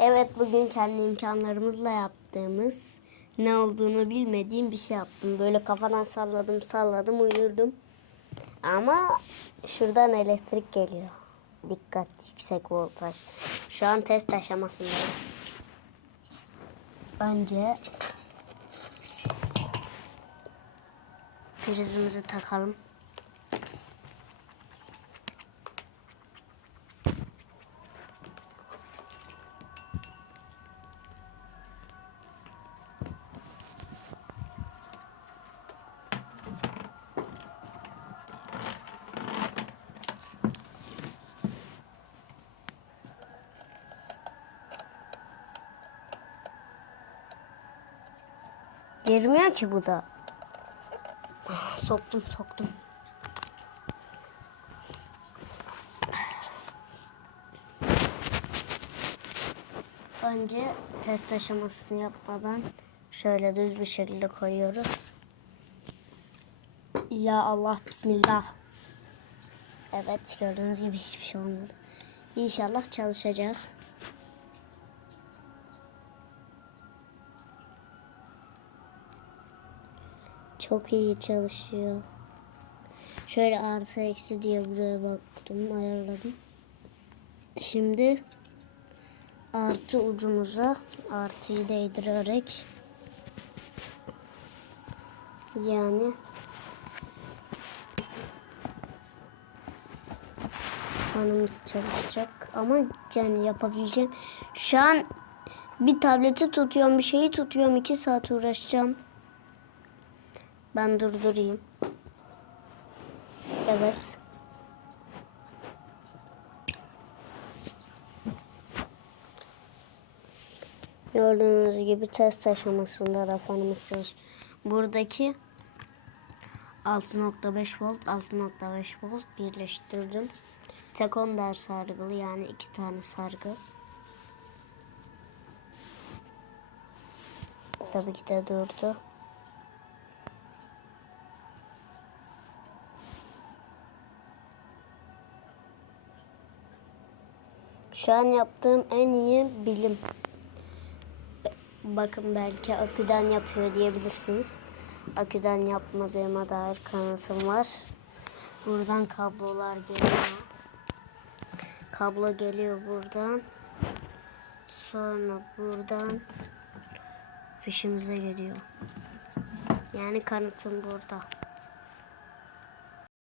Evet bugün kendi imkanlarımızla yaptığımız ne olduğunu bilmediğim bir şey yaptım. Böyle kafadan salladım salladım uyurdum. Ama şuradan elektrik geliyor. Dikkat yüksek voltaj. Şu an test aşamasındayım. Önce prizimizi takalım. Girmiyor ki bu da. Ah, Soktum soktum. Önce test aşamasını yapmadan şöyle düz bir şekilde koyuyoruz. Ya Allah bismillah. Evet gördüğünüz gibi hiçbir şey olmadı. İnşallah çalışacak. Çok iyi çalışıyor. Şöyle artı eksi diye buraya baktım, ayarladım. Şimdi artı ucumuza artıyı değdirerek yani fanımız çalışacak ama yani yapabileceğim. Şu an bir tableti tutuyorum, bir şeyi tutuyorum. iki saat uğraşacağım. Ben durdurayım. Evet. Gördüğünüz gibi test aşamasında da fanımız çalış. Buradaki 6.5 volt 6.5 volt birleştirdim. Sekonder sargılı yani iki tane sargı. Tabii ki de durdu. Şu an yaptığım en iyi bilim. Bakın belki aküden yapıyor diyebilirsiniz. Aküden yapmadığıma dair kanıtım var. Buradan kablolar geliyor. Kablo geliyor buradan. Sonra buradan fişimize geliyor. Yani kanıtım burada.